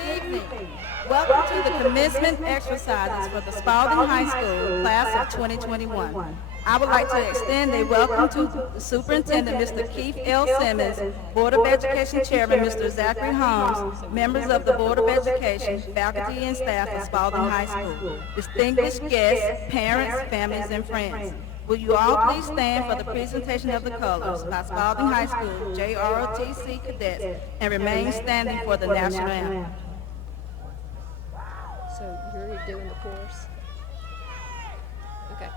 Good evening. Welcome to the commencement exercises for the Spalding High School class of 2021. I would like to extend a welcome to the Superintendent, Mr. Keith L. Simmons, Board of Education Chairman, Mr. Zachary Holmes, members of the Board of Education, faculty and staff of Spalding High School, distinguished guests, parents, families, and friends. Will you all please stand for the presentation of the colors by Spalding High School JROTC cadets and remain standing for the national anthem. So you're doing the chorus? Okay.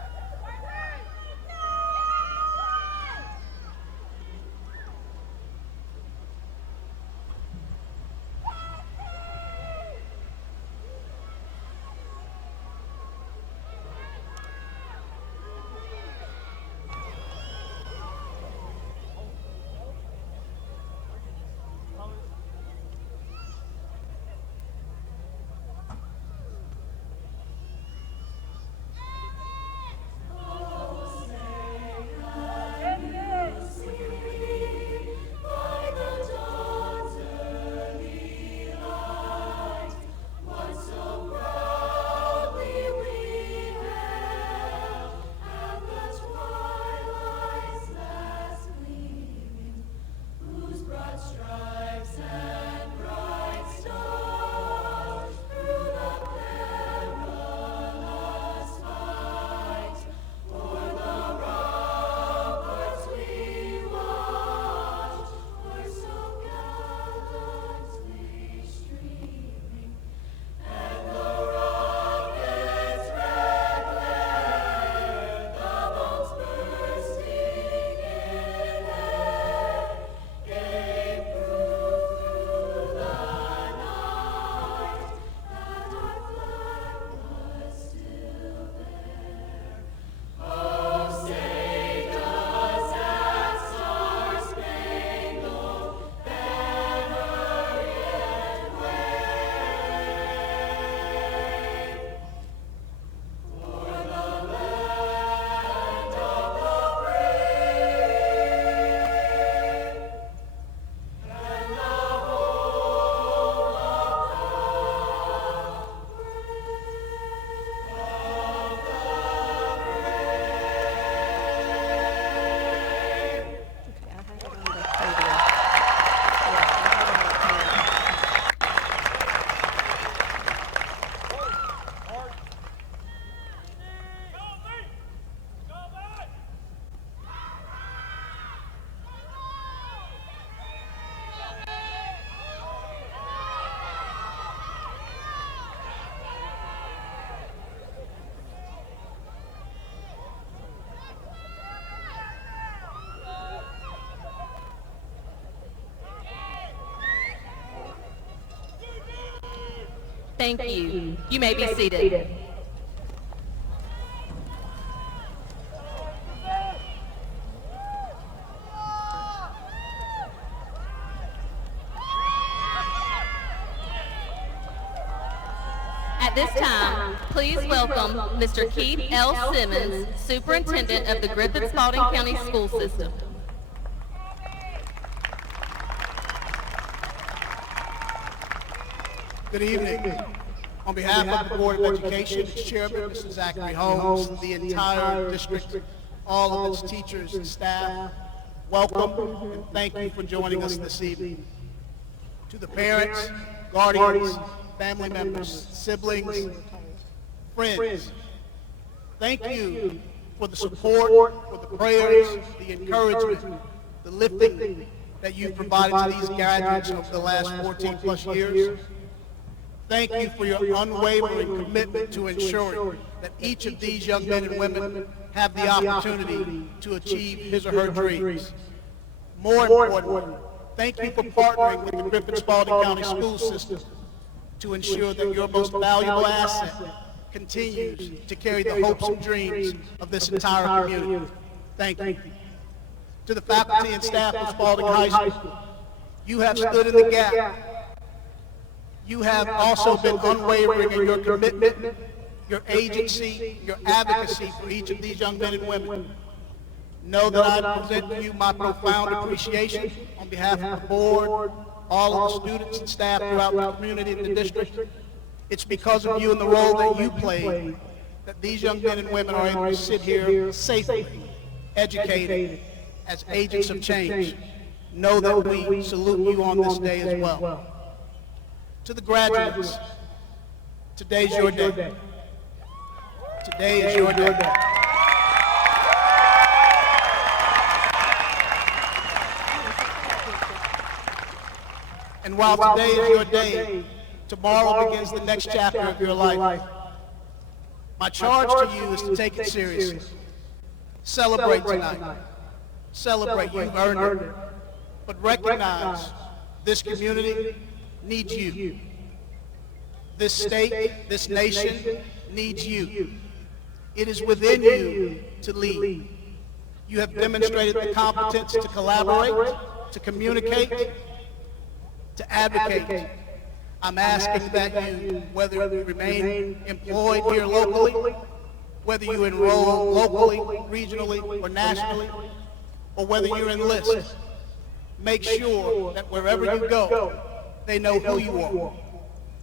Thank you. You may be seated. At this time, please welcome Mr. Keith L. Simmons, Superintendent of the Griffith-Spalding County School System. Good evening. On behalf of the Board of Education, its Chairman, Mr. Zachary Holmes, the entire district, all of its teachers and staff, welcome and thank you for joining us this evening. To the parents, guardians, family members, siblings, friends, thank you for the support, for the prayers, the encouragement, the lifting that you've provided to these graduates over the last 14 plus years. Thank you for your unwavering commitment to ensuring that each of these young men and women have the opportunity to achieve his or her dreams. More importantly, thank you for partnering with the Griffith-Spalding County School System to ensure that your most valuable asset continues to carry the hopes and dreams of this entire community. Thank you. To the faculty and staff of Spalding High School, you have stood in the gap. You have also been unwavering in your commitment, your agency, your advocacy for each of these young men and women. Know that I present to you my profound appreciation on behalf of the board, all of the students and staff throughout the community and the district. It's because of you and the role that you played that these young men and women are able to sit here safely, educated, as agents of change. Know that we salute you on this day as well. To the graduates, today's your day. Today is your day. And while today is your day, tomorrow begins the next chapter of your life. My charge to you is to take it seriously. Celebrate tonight. Celebrate, you've earned it. But recognize this community needs you. This state, this nation needs you. It is within you to lead. You have demonstrated the competence to collaborate, to communicate, to advocate. I'm asking that you, whether you remain employed here locally, whether you enroll locally, regionally, or nationally, or whether you enlist, make sure that wherever you go, they know who you are.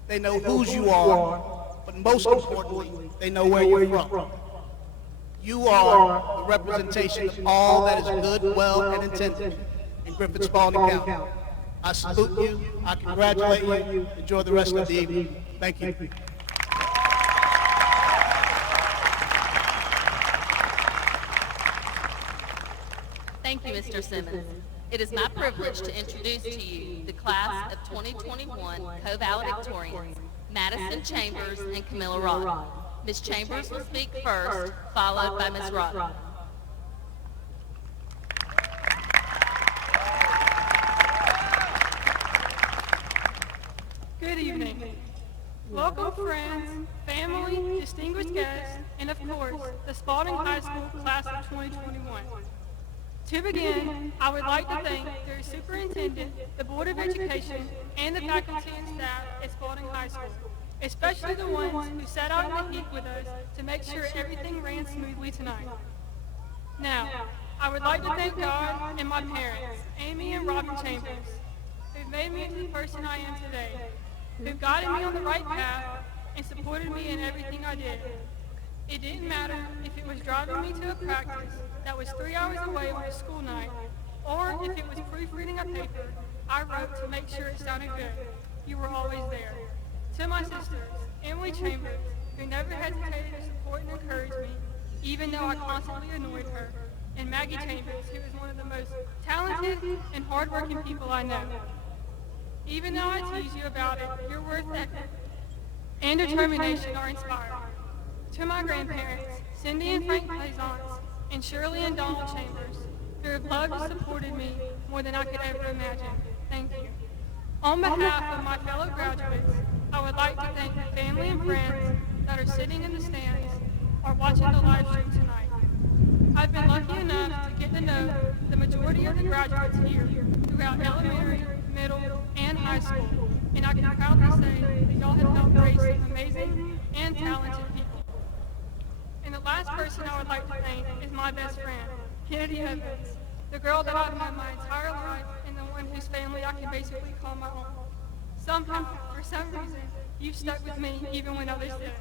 They know whose you are, but most importantly, they know where you're from. You are the representation of all that is good, well, and intended in Griffith Spalding County. I salute you. I congratulate you. Enjoy the rest of the evening. Thank you. Thank you, Mr. Simmons. It is my privilege to introduce to you the class of 2021 co-valedictorians, Madison Chambers and Camilla Rawdin. Ms. Chambers will speak first, followed by Ms. Rawdin. Good evening. Welcome friends, family, distinguished guests, and of course, the Spalding High School class of 2021. To begin, I would like to thank their superintendent, the Board of Education, and the faculty and staff at Spalding High School, especially the ones who sat out in the heat with us to make sure everything ran smoothly tonight. Now, I would like to thank God and my parents, Amy and Robin Chambers, who made me into the person I am today, who guided me on the right path and supported me in everything I did. It didn't matter if it was driving me to a practice that was 3 hours away on a school night, or if it was proofreading a paper I wrote to make sure it sounded good. You were always there. To my sisters, Emily Chambers, who never hesitated to support and encourage me, even though I constantly annoyed her, and Maggie Chambers, who is one of the most talented and hardworking people I know. Even though I tease you about it, your work ethic and determination are inspiring. To my grandparents, Cindy and Frank Plaisance, and Shirley and Donald Chambers, who have loved and supported me more than I could ever imagine, thank you. On behalf of my fellow graduates, I would like to thank the family and friends that are sitting in the stands or watching the live stream tonight. I've been lucky enough to get to know the majority of the graduates here throughout elementary, middle, and high school, and I can proudly say that y'all have helped raise some amazing and talented people. And the last person I would like to thank is my best friend, Kennedy Evans, the girl that I've known my entire life and the one whose family I can basically call my own. Somehow, for some reason, you've stuck with me even when others didn't.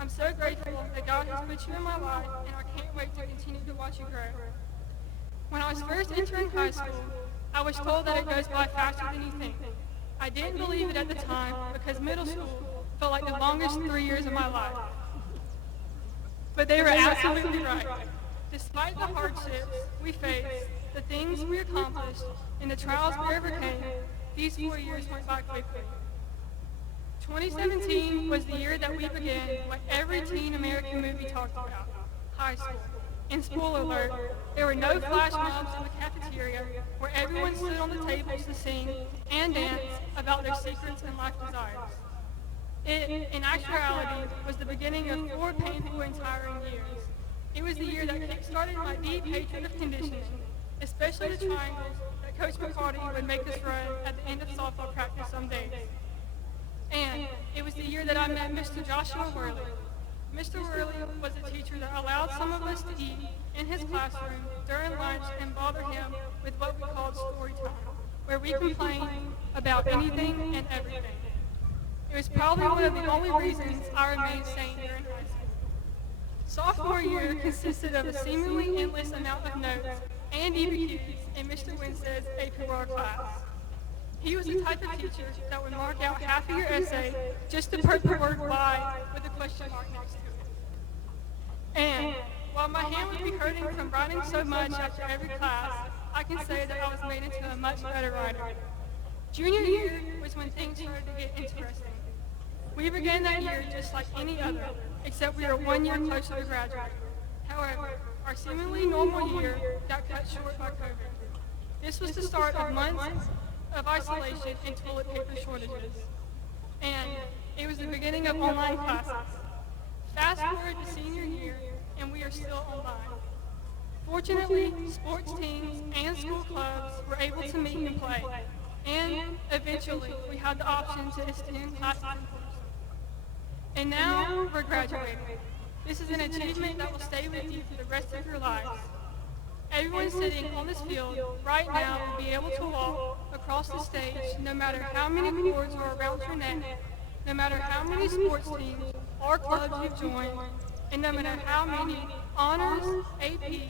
I'm so grateful that God has put you in my life, and I can't wait to continue to watch you grow. When I was first entering high school, I was told that it goes by faster than you think. I didn't believe it at the time because middle school felt like the longest 3 years of my life. But they were absolutely right. Despite the hardships we faced, the things we accomplished, and the trials we overcame, these 4 years went by quickly. 2017 was the year that we began what every teen American movie talked about, high school. And spoiler alert, there were no flash mobs in the cafeteria where everyone stood on the tables to sing and dance about their secrets and life desires. It, in actuality, was the beginning of 4 painful and tiring years. It was the year that kick-started my deep hatred of conditioning, especially the triangles that Coach McCarty would make us run at the end of softball practice some days. And it was the year that I met Mr. Joshua Worley. Mr. Worley was a teacher that allowed some of us to eat in his classroom during lunch and bother him with what we called story time, where we complained about about anything and everything. It was probably one of the only reasons I remained sane during high school. Sophomore year consisted of a seemingly endless amount of notes and EBQs in Mr. Winstead's AP Law class. He was the type of teacher that would mark out half of your essay just to put the word "by" with a question mark next to it. And while my hand would be hurting from writing so much after every class, I can say that I was made into a much better writer. Junior year was when things started to get interesting. We began that year just like any other, except we were 1 year closer to graduating. However, our seemingly normal year got cut short by COVID. This was the start of months of isolation and toilet paper shortages. And it was the beginning of online classes. Fast forward to senior year, and we are still online. Fortunately, sports teams and school clubs were able to meet and play. And eventually, we had the option to attend classes in person. And now, we're graduating. This is an achievement that will stay with you for the rest of your lives. Everyone sitting on this field right now will be able to walk across the stage no matter how many cords are around your neck, no matter how many sports teams or clubs you've joined, and no matter how many honors, AP,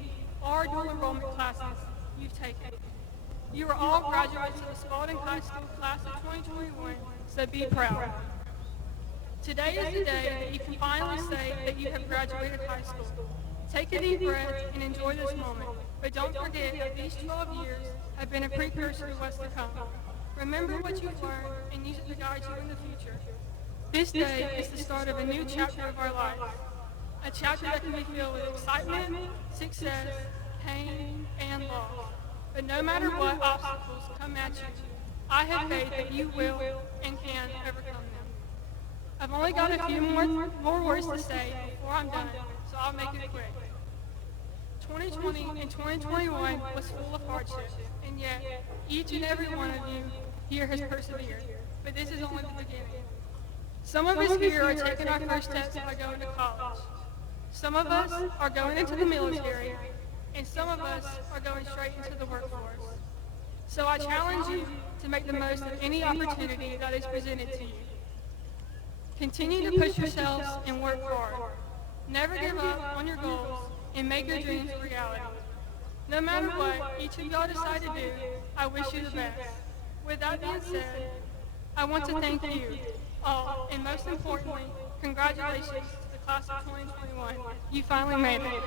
or dual enrollment classes you've taken. You are all graduates of the Spalding High School class of 2021, so be proud. Today is the day that you can finally say that you have graduated high school. Take a deep breath and enjoy this moment, but don't forget that these 12 years have been a precursor to what's to come. Remember what you've learned and use it to guide you in the future. This day is the start of a new chapter of our lives, a chapter that can be filled with excitement, success, pain, and loss. But no matter what obstacles come at you, I have faith that you will and can overcome them. I've only got a few more words to say before I'm done, so I'll make it quick. 2020 and 2021 was full of hardship, and yet each and every one of you here has persevered. But this is only the beginning. Some of us here are taking our first steps by going to college. Some of us are going into the military, and some of us are going straight into the workforce. So I challenge you to make the most of any opportunity that is presented to you. Continue to push yourselves and work hard. Never give up on your goals and make your dreams a reality. No matter what each of y'all decide to do, I wish you the best. With that being said, I want to thank you all, and most importantly, congratulations to the class of 2021. You finally made it.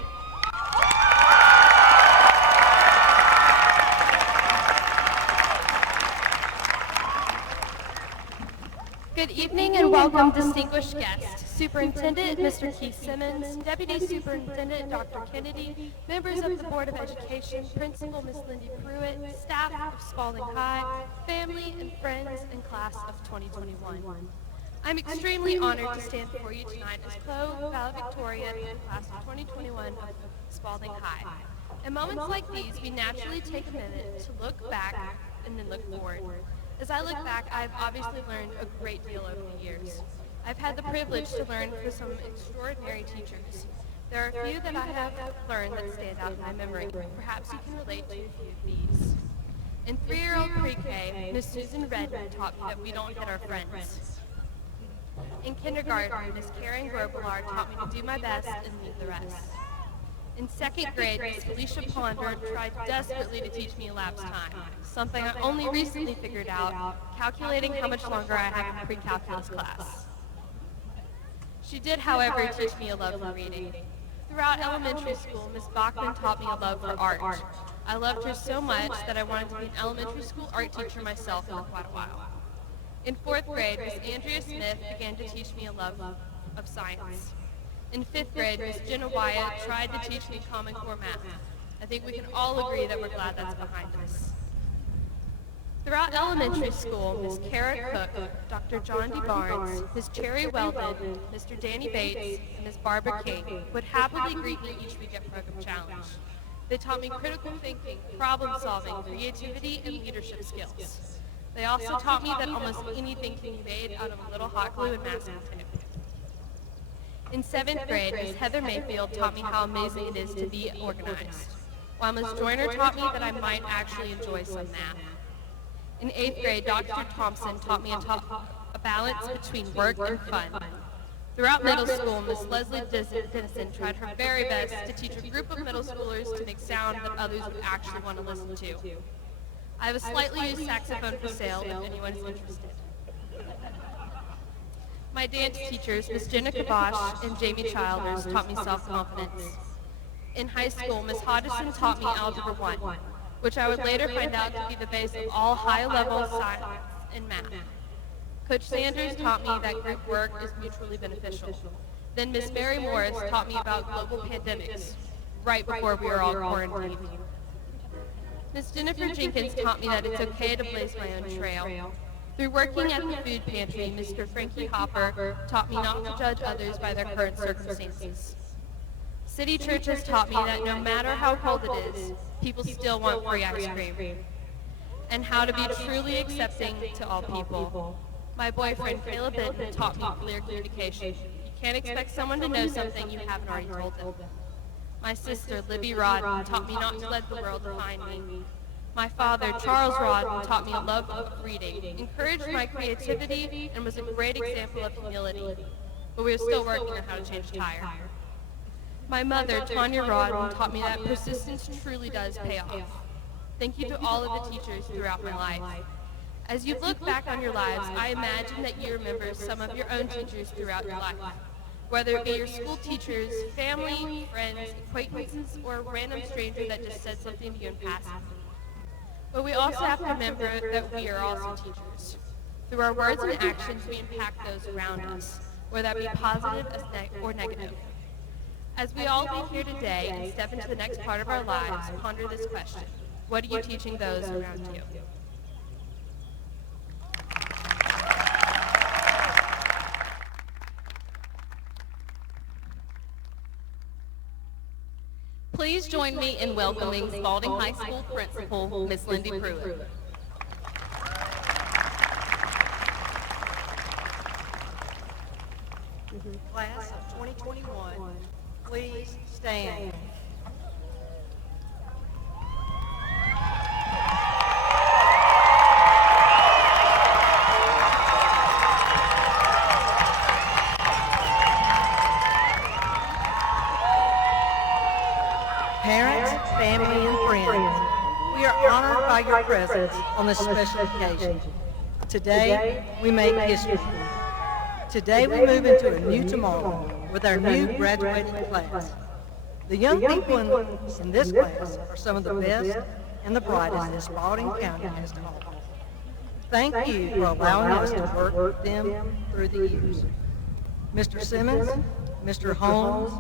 Good evening and welcome, distinguished guests. Superintendent Mr. Keith Simmons, Deputy Superintendent Dr. Kennedy, members of the Board of Education, Principal Ms. Lindy Pruitt, staff of Spalding High, family and friends and class of 2021. I'm extremely honored to stand before you tonight as co-valedictorian in the class of 2021 of Spalding High. In moments like these, we naturally take a minute to look back and then look forward. As I look back, I've obviously learned a great deal over the years. I've had the privilege to learn from some extraordinary teachers. There are a few that I have learned that stand out in my memory. Perhaps you can relate to a few of these. In 3-year-old pre-K, Miss Susan Redmond taught me that we don't hit our friends. In kindergarten, Miss Karen Grobelaar taught me to do my best and leave the rest. In 2nd grade, Miss Elisha Ponder tried desperately to teach me elapsed time, something I only recently figured out, calculating how much longer I have in pre-calculus class. She did, however, teach me a love for reading. Throughout elementary school, Miss Bachman taught me a love for art. I loved her so much that I wanted to be an elementary school art teacher myself for quite a while. In 4th grade, Miss Andrea Smith began to teach me a love of science. In 5th grade, Miss Jenna Wyatt tried to teach me Common Core math. I think we can all agree that we're glad that's behind us. Throughout elementary school, Miss Kara Cook, Dr. John D. Barnes, Miss Cherry Weldon, Mr. Danny Bates, and Miss Barbara King would happily greet me each week at Program Challenge. They taught me critical thinking, problem solving, creativity, and leadership skills. They also taught me that almost anything can be made out of a little hot glue and masking tape. In 7th grade, Miss Heather Mayfield taught me how amazing it is to be organized, while Miss Joyner taught me that I might actually enjoy some math. In 8th grade, Dr. Thompson taught me a balance between work and fun. Throughout middle school, Miss Leslie Dennison tried her very best to teach a group of middle schoolers to make sound that others would actually want to listen to. I have a slightly used saxophone for sale if anyone is interested. My dance teachers, Miss Jenna Kabosh and Jamie Childers, taught me self-confidence. In high school, Miss Hodgson taught me Algebra 1, which I would later find out to be the base of all high-level science and math. Coach Sanders taught me that group work is mutually beneficial. Then Miss Mary Morris taught me about global pandemics, right before we were all quarantined. Miss Jennifer Jenkins taught me that it's okay to blaze my own trail. Through working at the food pantry, Mr. Frankie Hopper taught me not to judge others by their current circumstances. City Church has taught me that no matter how cold it is, people still want free ice cream, and how to be truly accepting to all people. My boyfriend, Caleb Benton, taught me clear communication. You can't expect someone to know something you haven't already told them. My sister, Libby Rawdin, taught me not to let the world define me. My father, Charles Rawdin, taught me a love of reading, encouraged my creativity, and was a great example of humility. But we are still working on how to change a tire. My mother, Tanya Rawdin, taught me that persistence truly does pay off. Thank you to all of the teachers throughout my life. As you look back on your lives, I imagine that you remember some of your own teachers throughout your life, whether it be your school teachers, family, friends, acquaintances, or a random stranger that just said something to you in passing. But we also have to remember that we are also teachers. Through our words and actions, we impact those around us, whether that be positive or negative. As we all leave here today and step into the next part of our lives, ponder this question: what are you teaching those around you? Please join me in welcoming Spalding High School Principal, Miss Lindy Pruitt. Class of 2021, please stand. Parents, family, and friends, we are honored by your presence on this special occasion. Today, we make history. Today, we move into a new tomorrow with our new graduating class. The young people in this class are some of the best and the brightest that Spalding County has to offer. Thank you for allowing us to work with them through the years. Mr. Simmons, Mr. Holmes,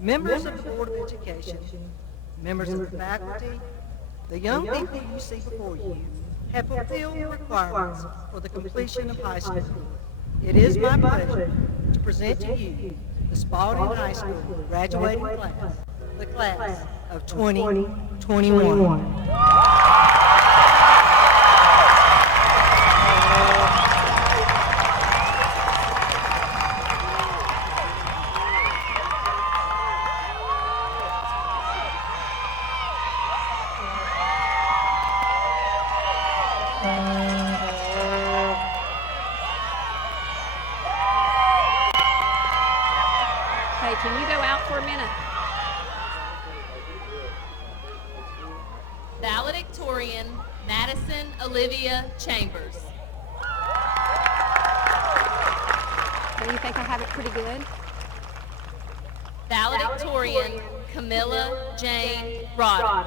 members of the Board of Education, members of the faculty, the young people you see before you have fulfilled the requirements for the completion of high school. It is my pleasure to present to you the Spalding High School graduating class, the class of 2021. Can you go out for a minute? Valedictorian, Madison Olivia Chambers. Do you think I have it pretty good? Valedictorian, Camilla Jane Rawdin.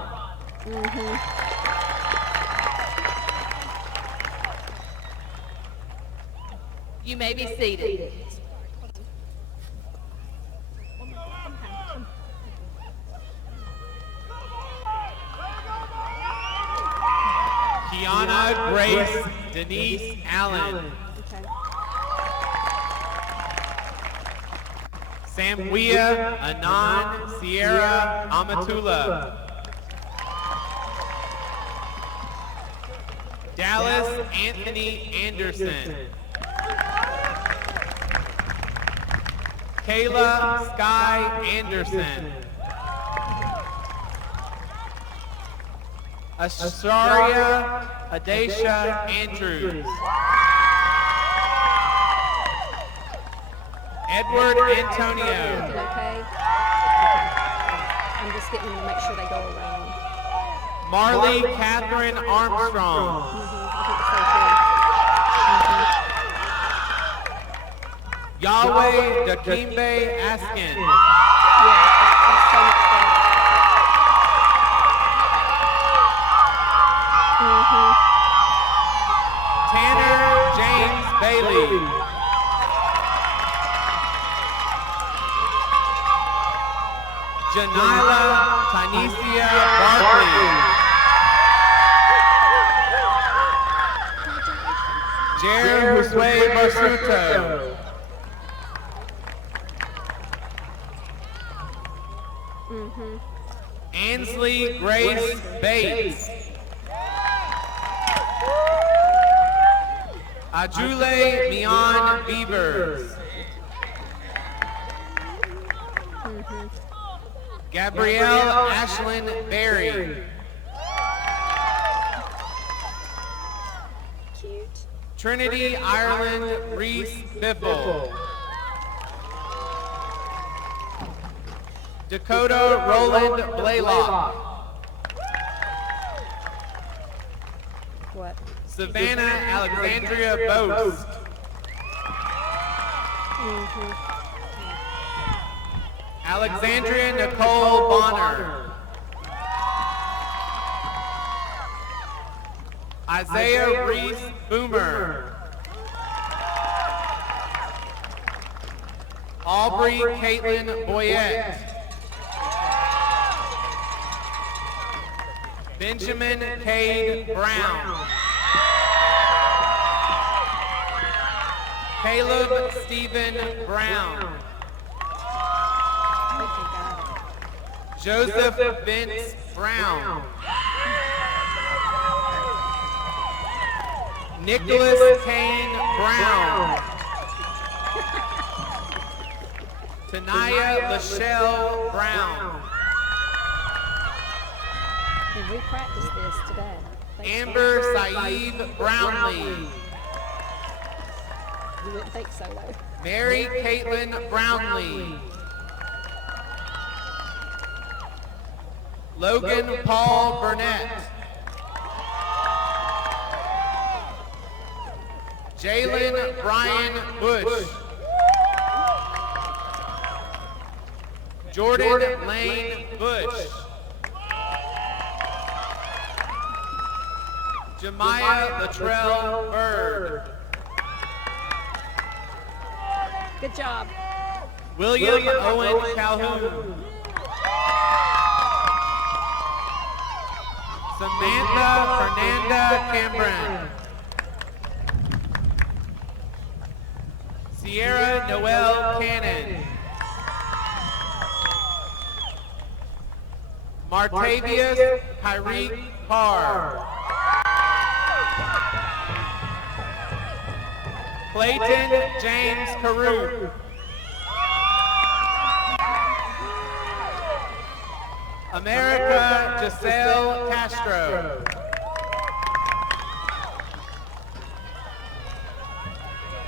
You may be seated. Kiana Grace Denise Allen. Okay. Samwia Anan Sierra Amatula. Dallas Anthony Anderson. Kayla Sky Anderson. Asharia Adesha Andrews. Edward Antonio. Okay. I'm just getting them to make sure they go around. Marley Catherine Armstrong. Yahweh Dakimbe Askin. Tanner James Bailey. Janila Tanisha Barkley. Jer Husway Basuto. Ansley Grace Bates. Ajule Mian Beavers. Gabrielle Ashlyn Berry. Cute. Trinity Ireland Reese Biffle. Dakota Roland Blaylock. What? Savannah Alexandria Boast. Alexandria Nicole Bonner. Isaiah Reese Boomer. Aubrey Caitlin Boyette. Benjamin Cade Brown. Caleb Stephen Brown. Joseph Vince Brown. Nicholas Kane Brown. Tanaya Lachelle Brown. And we practiced this today. Amber Saeed Brownlee. You wouldn't think so, though. Mary Caitlin Brownlee. Logan Paul Burnett. Jalen Brian Bush. Jordan Lane Bush. Jemiah Latrell Bird. Good job. William Owen Calhoun. Samantha Fernanda Cameron. Sierra Noel Cannon. Martavius Kyrie Carr. Clayton James Carew. America Giselle Castro.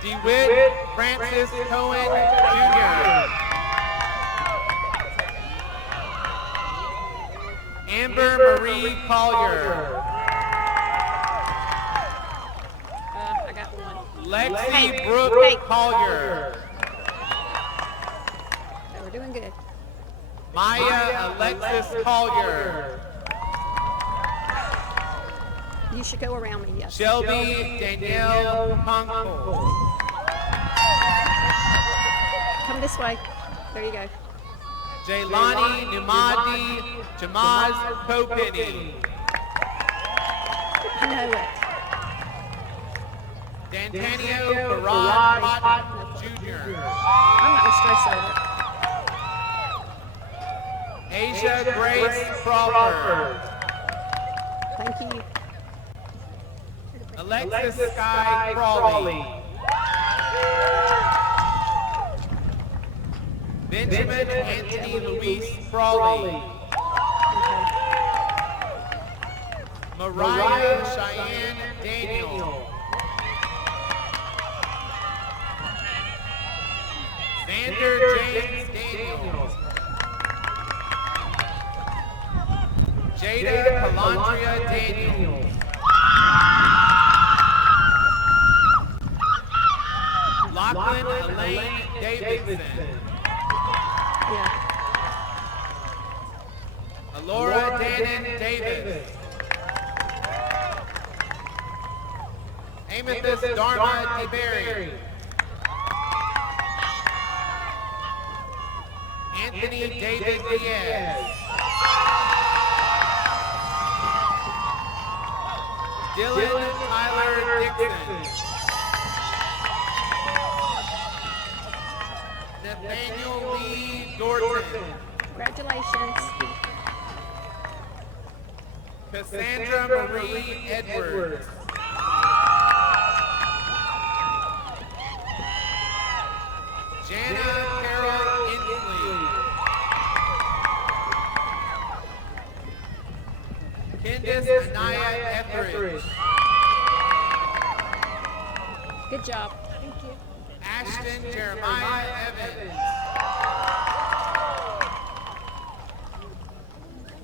DeWitt Francis Cohen Jr. Amber Marie Collier. I got one. Lexi Brooke Collier. We're doing good. Maya Alexis Collier. You should go around me, yes. Shelby Danielle Conkle. Come this way. There you go. Jaylani Numadi Jamaz Kopini. I know it. D'Antonio Farad Cotton Jr. I'm not going to stress over it. Asia Grace Crawford. Thank you. Alexis Sky Crawley. Benjamin Anthony Luis Crawley. Mariah Cheyenne Daniel. Xander James Daniels. Jada Calandria Daniels. Lachlan Elaine Davidson. Yeah. Alora Dannon Davis. Amethyst Dharma DeBerry. Anthony David Diaz. Dylan Tyler Dixon. Nathaniel Lee Dorton. Congratulations. Cassandra Marie Edwards. Jana Carol Inslee. Candice Anaya Etheridge. Good job. Thank you. Ashton Jeremiah Evans.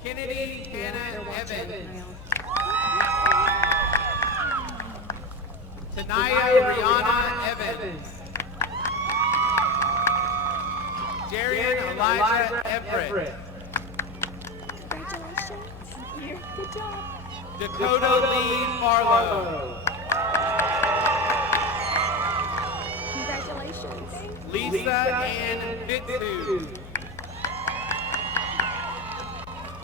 Kennedy Hannah Evans. Tanaya Rihanna Evans. Darian Elijah Everett. Congratulations. Good job. Dakota Lee Farlow. Congratulations. Lisa Ann Fitzu.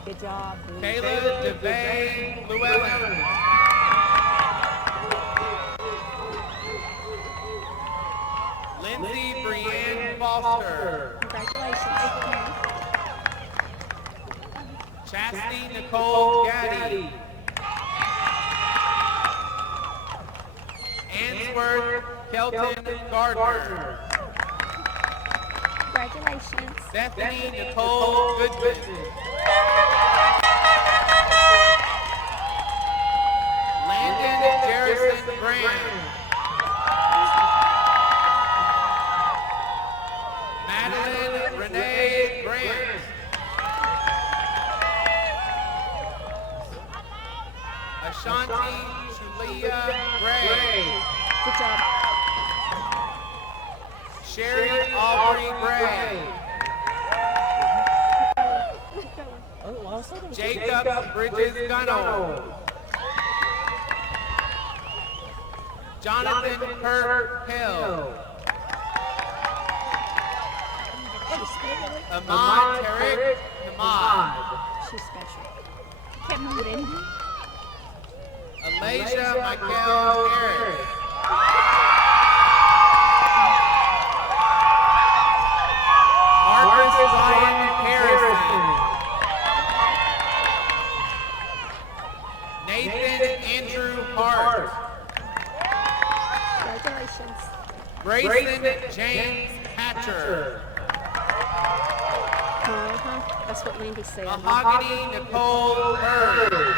Good job. Kayla DeVay Llewellyn. Lindsay Brienne Foster. Congratulations. Chastity Nicole Gaddy. Answorth Kelton Gardner. Congratulations. Bethany Nicole Goodman. Landon Garrison Graham. Madeline Renee Grant. Ashanti Julia Gray. Good job. Sherry Aubrey Gray. Jacob Bridges Gunno. Jonathan Kurt Hill. Ahmad Tariq Ahmad. She's special. Kept moving. Elisha Michael Harris. Marcus Ryan Harrison. Nathan Andrew Hart. Congratulations. Grayson James Hatcher. That's what Lindy said. Mahogany Nicole Bird.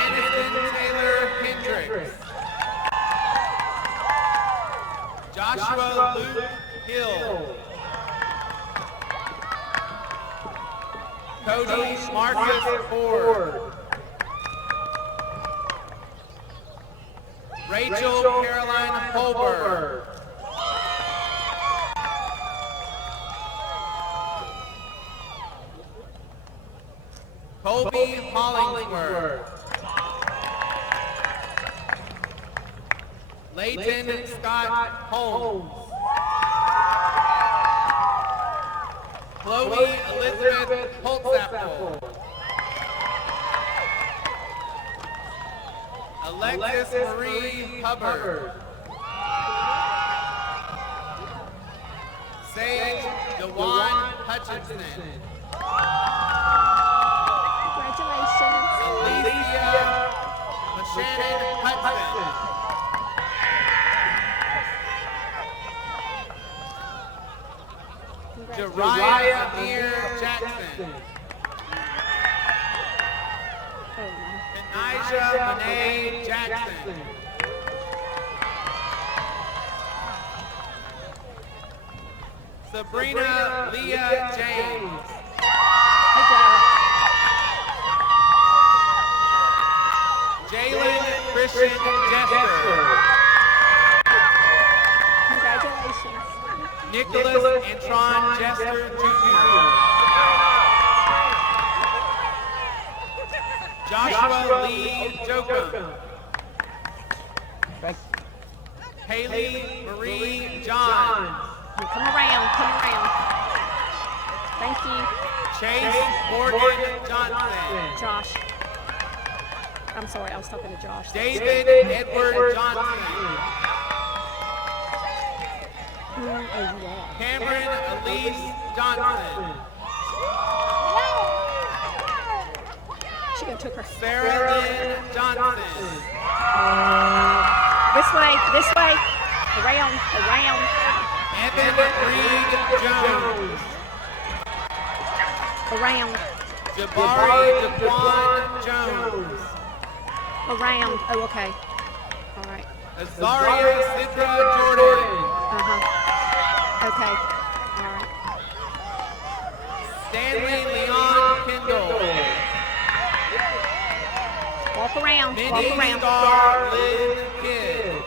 Anderson Taylor Hendricks. Joshua Luke Hill. Cody Marcus Ford. Rachel Caroline Holberg. Colby Hollingsworth. Leighton Scott Holmes. Chloe Elizabeth Holtzapfel. Alexis Marie Hubbard. Sage DeJuan Hutchinson. Congratulations. Alicia Shannon Hudson. Jariah Amir Jackson. Elijah Monet Jackson. Sabrina Leah James. Good job. Jalen Christian Jester. Congratulations. Nicholas Antron Jester Jr. Joshua Lee Jokum. Haley Marie Johns. Come around, come around. Thank you. Chase Morgan Johnson. Josh. I'm sorry, I was talking to Josh. David Edward Johnson. Oh, you are. Cameron Elise Johnson. She gonna took her. Sarah Lynn Johnson. This way. Around. Evan Reed Jones. Around. Jabari DeQuan Jones. Around. Oh, okay. All right. Azaria Sidra Jordan. Okay. All right. Stanley Leon Kendall. Walk around. Mindy Star Lynn Kidd.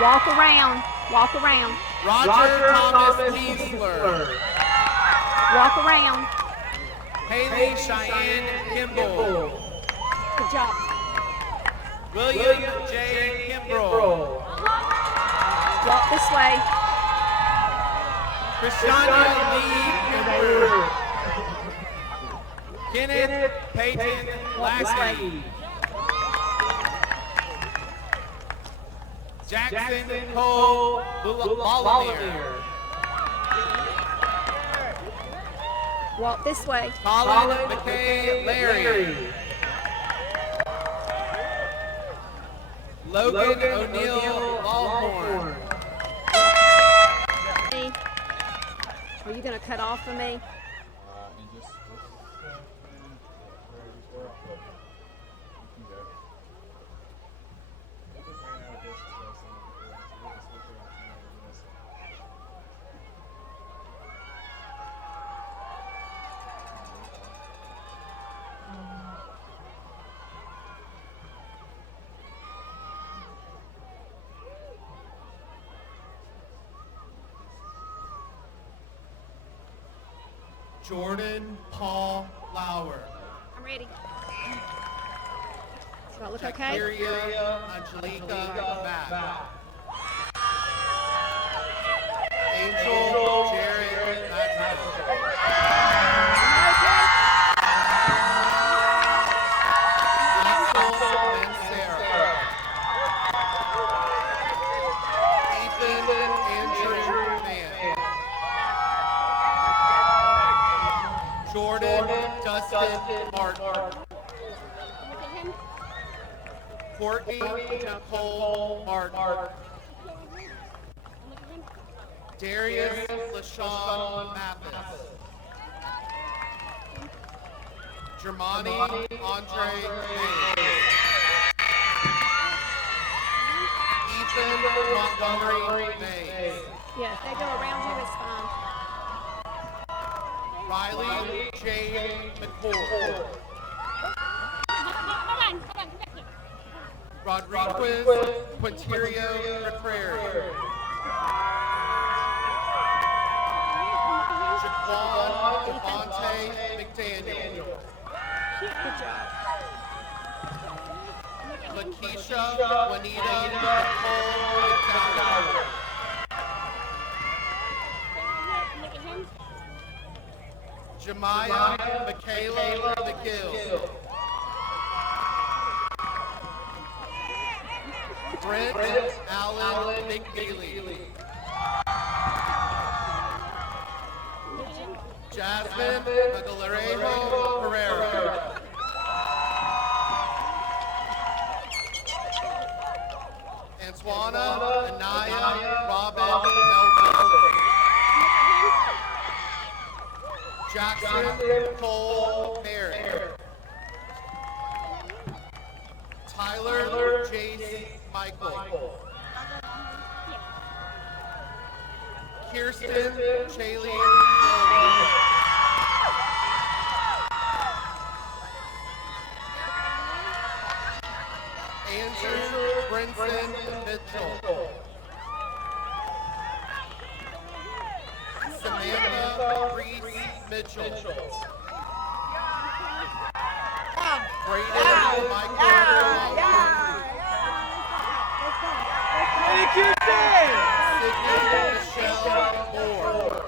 Walk around. Roger Thomas Kiesler. Walk around. Haley Cheyenne Kimball. Good job. William J. Kimbrell. Walk this way. Krishana Lee Kimber. Kenneth Peyton Lackey. Jackson Cole Volunteer. Walk this way. Colin McKay Larry. Logan O'Neill Lawhorn. Are you going to cut off for me? Jordan Paul Lauer. I'm ready. Do I look okay? Kyria Angelica Mack. Angel Jared Maxwell. Axel Mancera. Ethan Andrew Mann. Jordan Dustin Martin. Courtney Nicole Martin. Darius LaShawn Mathis. Germani Andre Mays. Ethan Montgomery Mays. Yeah, if they go around you, it's fine. Riley J. McCord. Rodriguez Quinterio Reprairie. Jaquan Devontae McDaniel. Good job. Lakeisha Juanita Nicole McDowell. Jemiah Michaela McGill. Brent Allen McNeely. Jasmine Magalarejo Herrera. Antoana Anaya Robin Melvin. Jackson Cole Merritt. Tyler Jace Michael. Kirsten Chaley Williams. Andrew Brinson Mitchell. Samantha Reese Mitchell. Brayden Michael. Sydney Michelle Moore.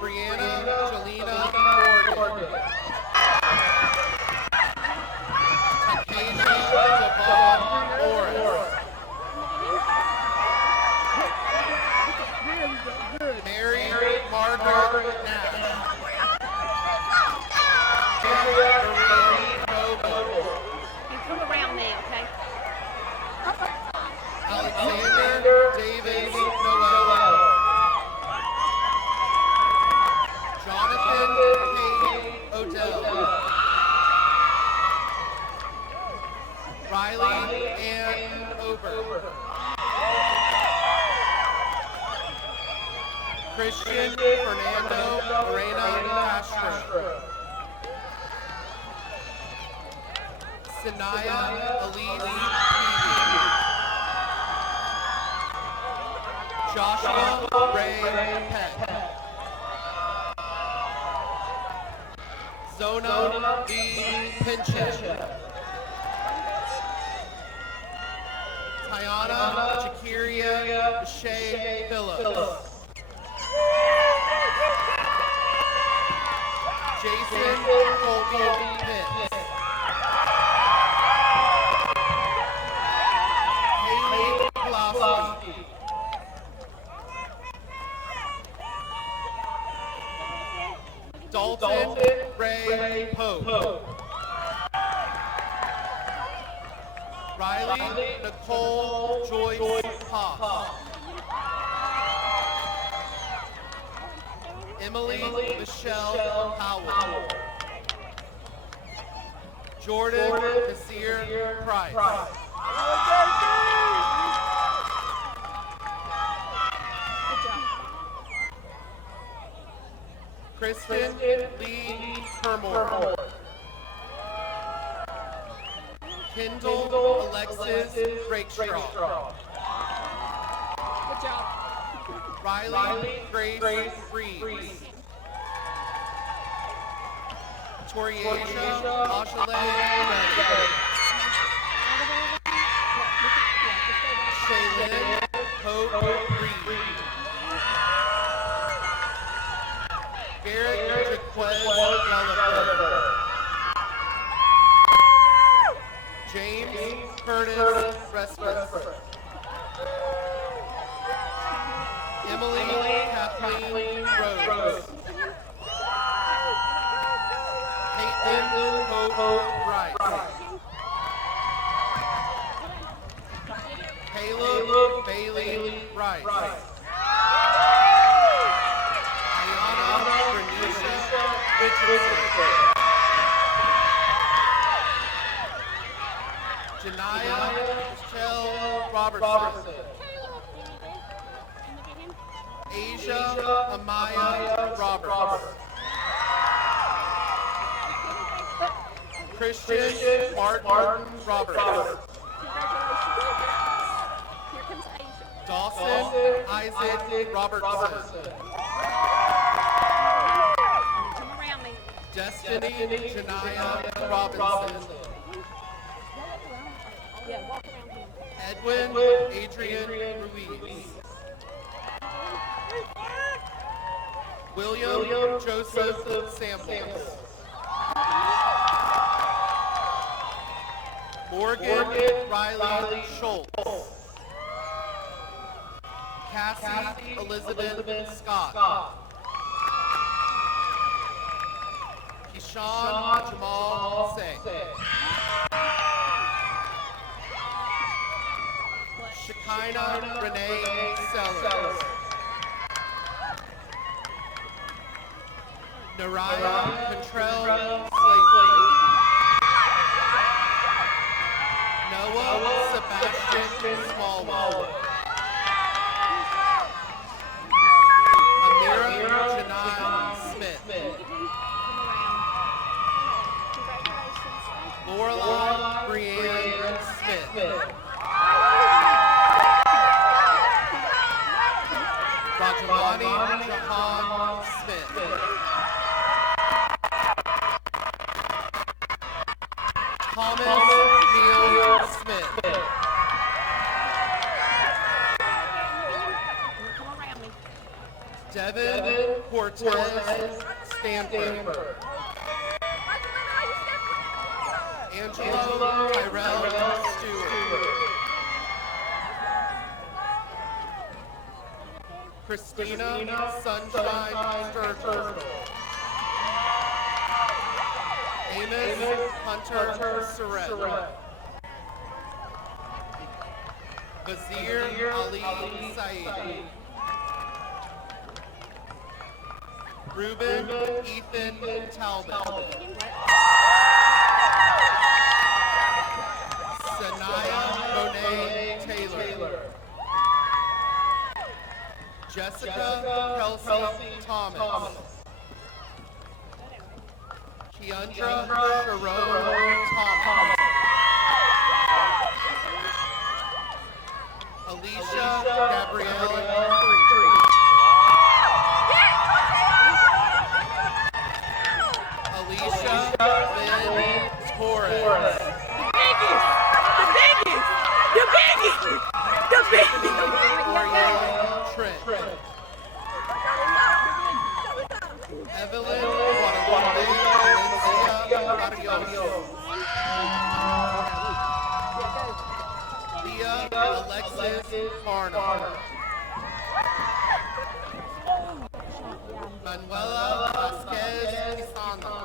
Brianna Jelena Morgan. Acacia Devon Morris. Mary Margaret Nash. You come around me, okay? Alexander Davis Noel. Jonathan Payne Odell. Riley Ann Ober. Christian Fernando Moreno Castro. Sanaya Elise Peavy. Joshua Ray Peck. Zona V. Pinchett. Tiana Jakiria Shea Phillips. Jason Colby Pitts. Haley Pulaski. Dalton Ray Pope. Riley Nicole Joyce Hoff. Emily Michelle Howell. Jordan Nasir Price. Kristen Lee Hermore. Kendall Alexis Rakestraw. Good job. Riley Grace Reeves. Toriasia Ashale Shaylin Hope Reed. Garrett Jaquez Gulliver. James Curtis Resper. Emily Kathleen Rose. Caitlin Hope Rice. Caleb Bailey Rice. Ayana Renisha Richardson. Janaya Michelle Robertson. Asia Amaya Roberts. Christian Martin Roberts. Dawson Isaac Robertson. Come around me. Destiny Janaya Robinson. Yeah, walk around him. Edwin Adrian Ruiz. William Joseph Samuels. Morgan Riley Schultz. Cassie Elizabeth Scott. Keyshawn Jamal Say. Shekinah Renee Sellers. Naraya Contrell Slate. Lorelai Brianne Smith. Rajamani Jahan Smith. Thomas Neil Smith. Devin Cortez Stanford. Angelo Tyrell Stewart. Christina Sunshine Sturgill. Amos Hunter Surratt. Vazir Ali Saeed. Ruben Ethan Talbot. Sanaya Monet Taylor. Jessica Kelsey Thomas. Keandra Sharon Thomas. Elisha Gabrielle Free. Elisha Lynn Torres. Oriana Trent. Evelyn Guadalupe Valencia Barrios. Leah Alexis Barnum. Manuela Vasquez Pisano.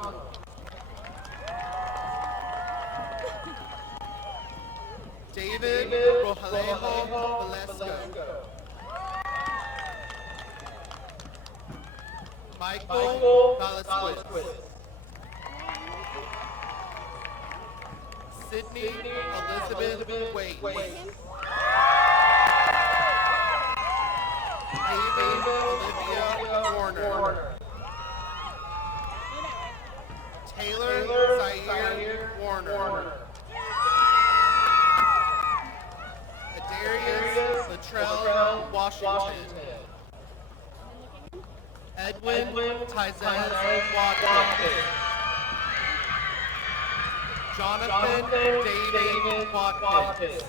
David Rojalejo Valesco. Michael Valasquez. Sydney Elizabeth Waite. Amy Olivia Warner. Taylor Zaire Warner. Darius Latrell Washington. Edwin Tyzez Watson. Jonathan David Watkins.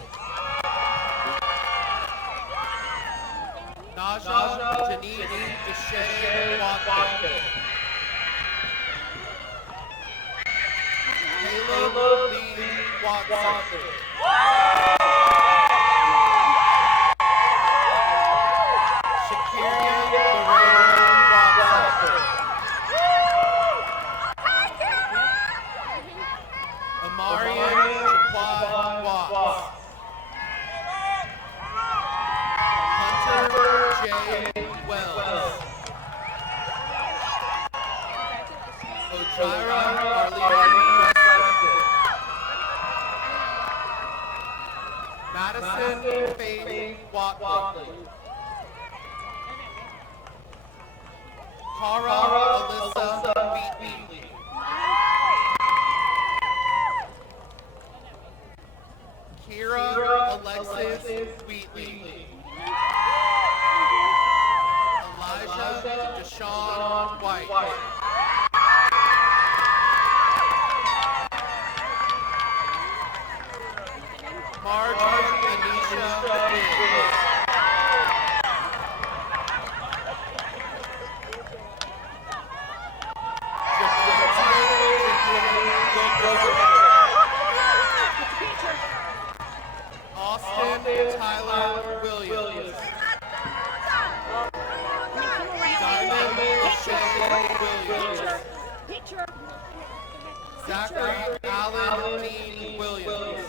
Naja Denise Deshay Watkins. Caleb Lee Watson. Madison Faith Watley. Cara Alyssa Wheatley. Kira Alexis Wheatley. Elijah Deshaun White. Marjorie Anisha Gibbs. Austin Tyler Williams. Diamond O'Shea Williams. Zachary Allen Dean Williams.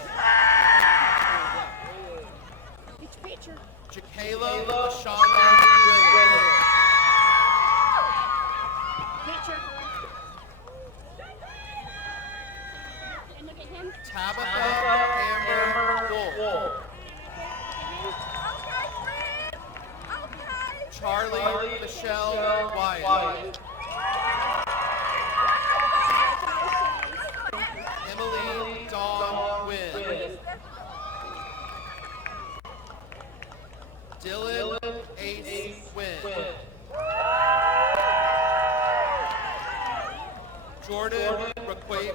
Jacayla LaShawna Williams. Tabitha Amber Wolf. Charlie Michelle Wyatt. Emily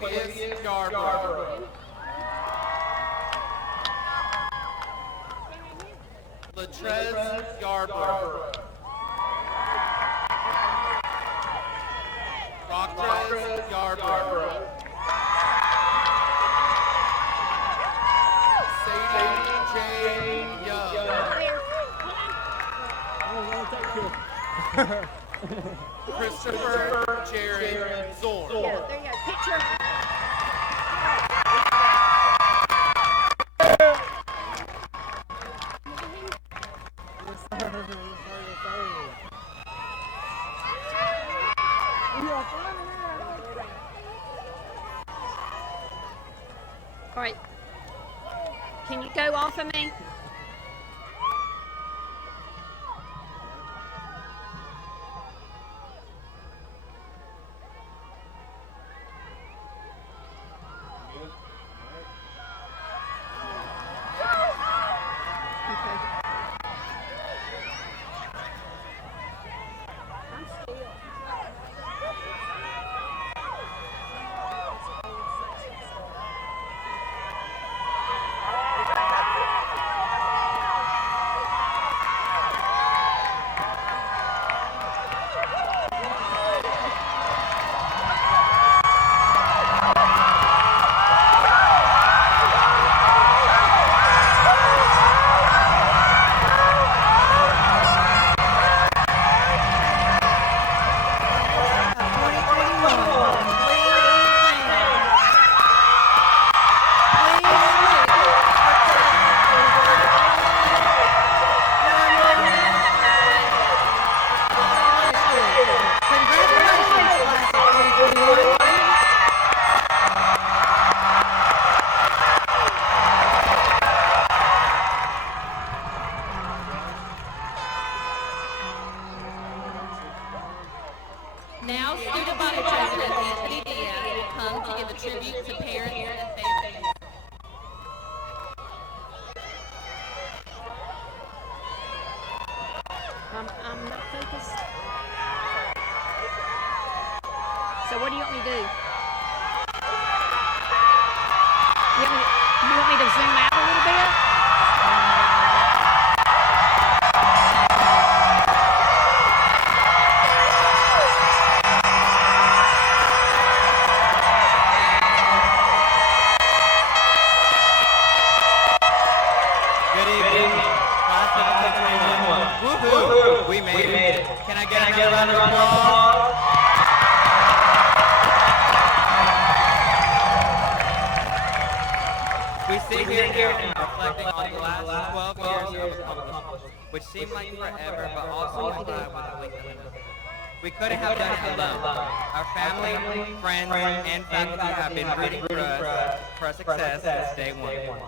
Flavius Yarborough. Latrez Yarborough. Rockrez Yarborough. Sadie Jane Young. Christopher Jared Zorn. There you go. Picture. All right. Can you go off of me? Now, Student Body President Anthony Diaz will come to give a tribute to parents and families. I'm not focused. So what do you want me to do? You want me to zoom out a little bit? We made it. Can I get another round of applause? We sit here now reflecting on the last 12 years of accomplishment, which seemed like forever, but also went by with a blink of an eye. We couldn't have done it alone. Our family, friends, and faculty have been rooting for our success since day one.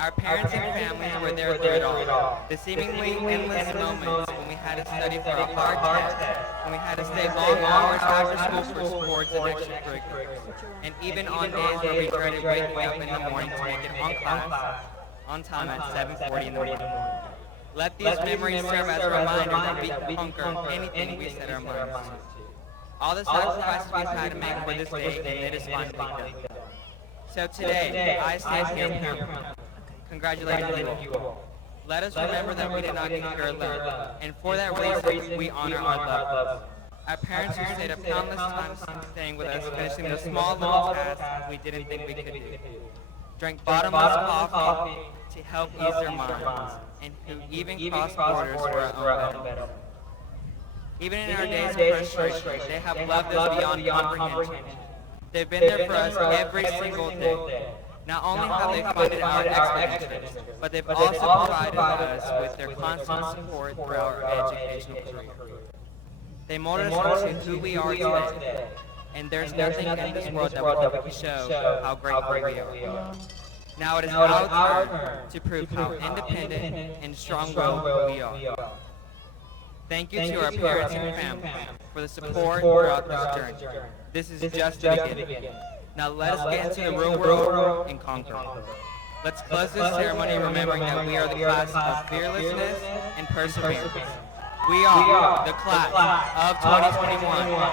Our parents and families were there through it all. The seemingly endless moments when we had to study for a hard test, when we had to stay long hours after school for sports and extracurriculars, and even on days where we dreaded waking up in the morning to make it on class, on time at 7:40 in the morning. Let these memories serve as a reminder that we can conquer anything we set our minds to. All the sacrifices we've had to make for this day, and it is finally done. So today, I stand here congratulating you all. Let us remember that we did not get here alone, and for that reason, we honor our loved ones. Our parents who stayed up countless times staying with us, finishing the small little tasks we didn't think we could do. Drank bottomless coffee to help ease their minds, and who even crossed borders for our own benefit. Even in our days of frustration, they have loved us beyond comprehension. They've been there for us every single day. Not only have they funded our expeditions, but they've also provided us with their constant support throughout our educational career. They molded us into who we are today, and there's nothing in this world that we can show how grateful we are. Now it is our turn to prove how independent and strong-willed we are. Thank you to our parents and families for the support throughout this journey. This is just the beginning. Now let us get into the real world and conquer. Let's close this ceremony remembering that we are the class of fearlessness and perseverance. We are the class of 2021.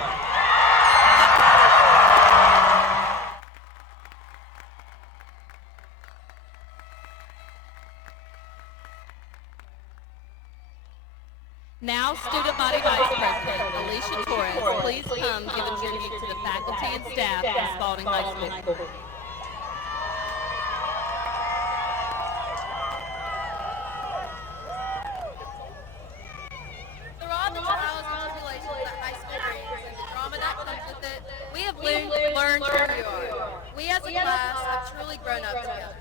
Now, Student Body Vice President Elisha Torres, please come give a tribute to the faculty and staff of Spalding High School. Through all the trials and tribulations that high school brings and the drama that comes with it, we have learned who we are. We as a class have truly grown up together.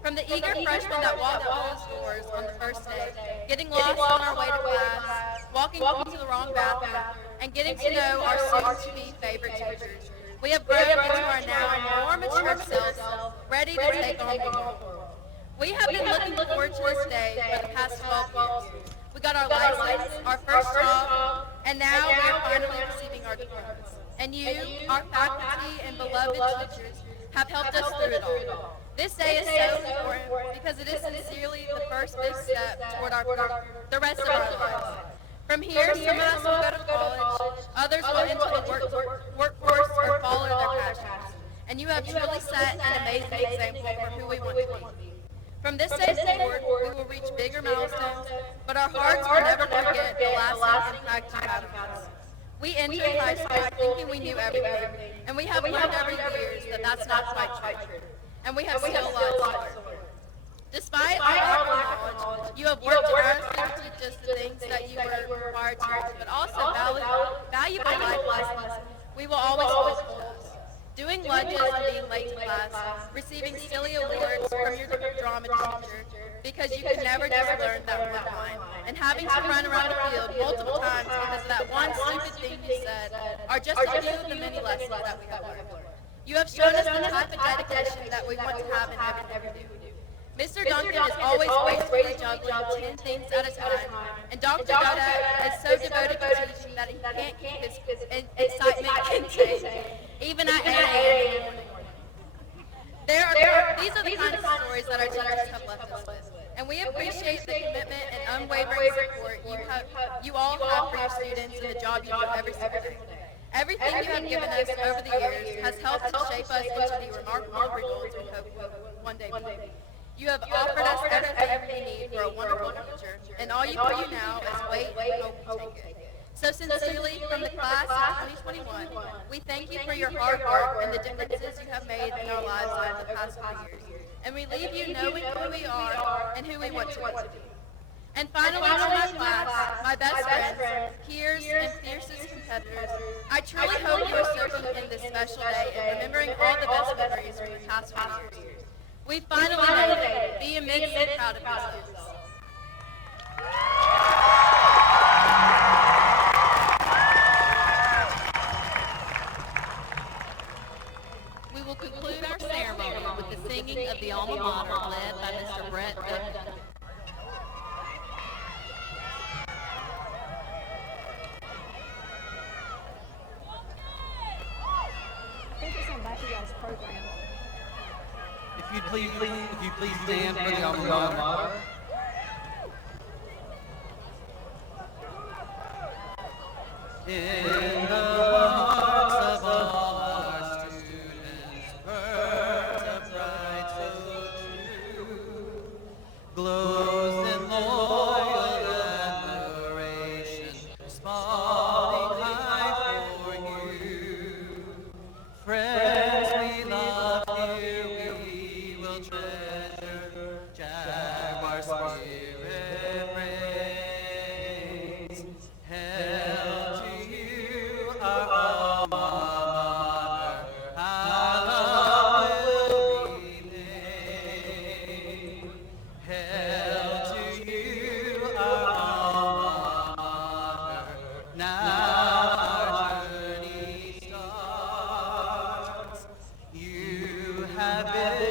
From the eager freshmen that walked through those doors on the first day, getting lost on our way to class, walking into the wrong bathroom, and getting to know our soon-to-be favorite teachers, we have grown into our now more mature selves, ready to take on the world. We have been looking forward to this day for the past 12 years. We got our license, our first job, and now we are finally receiving our diplomas. And you, our faculty and beloved teachers, have helped us through it all. This day is so important because it is sincerely the first big step toward the rest of our lives. From here, some of us will go to college, others will enter the workforce or follow their passions. And you have truly set an amazing example for who we want to be. From this day forward, we will reach bigger milestones, but our hearts will never forget the lasting impact you had on us. We entered high school thinking we knew everything, and we have learned over the years that that's not quite true. And we have still lots to learn. Despite our lack of knowledge, you have worked tirelessly to teach us the things that you were required to learn, but also valuable life lessons we will always hold us. Doing lunges and being late to class, receiving silly awards from your drama teacher because you could never just learn that one line, and having to run around the field multiple times because of that one stupid thing you said are just a few of the many lessons that we have learned. You have shown us the type of dedication that we want to have in everything we do. Mr. Duncan is always gracefully juggling 10 things at a time, and Dr. Godak is so devoted to teaching that he can't keep his excitement contained, even at 8 a.m. These are the kind of stories that our teachers have left us with, and we appreciate the commitment and unwavering support you all have for your students and the job you do every single day. Everything you have given us over the years has helped to shape us into the remarkable results we hope will one day be. You have offered us everything we need for a wonderful future, and all you can do now is wait and hope and take it. So sincerely, from the class of 2021, we thank you for your hard work and the differences you have made in our lives over the past few years. And we leave you knowing who we are and who we want to be. And finally, to my class, my best friends, peers, and fiercest competitors, I truly hope you are soaking in this special day and remembering all the best memories from the past few years. We finally made it. Be immensely proud of yourselves. We will conclude our ceremony with the singing of the alma mater led by Mr. Brett Duncan. If you please stand for the alma mater. In the hearts of all our students burns a bright so true, glows in loyal admiration, Spalding High for you. Friends we love here, we will treasure, Jaguar spirit reigns. Hail to you, our alma mater, hallowed remain. Hail to you, our alma mater, now our journey starts. You have been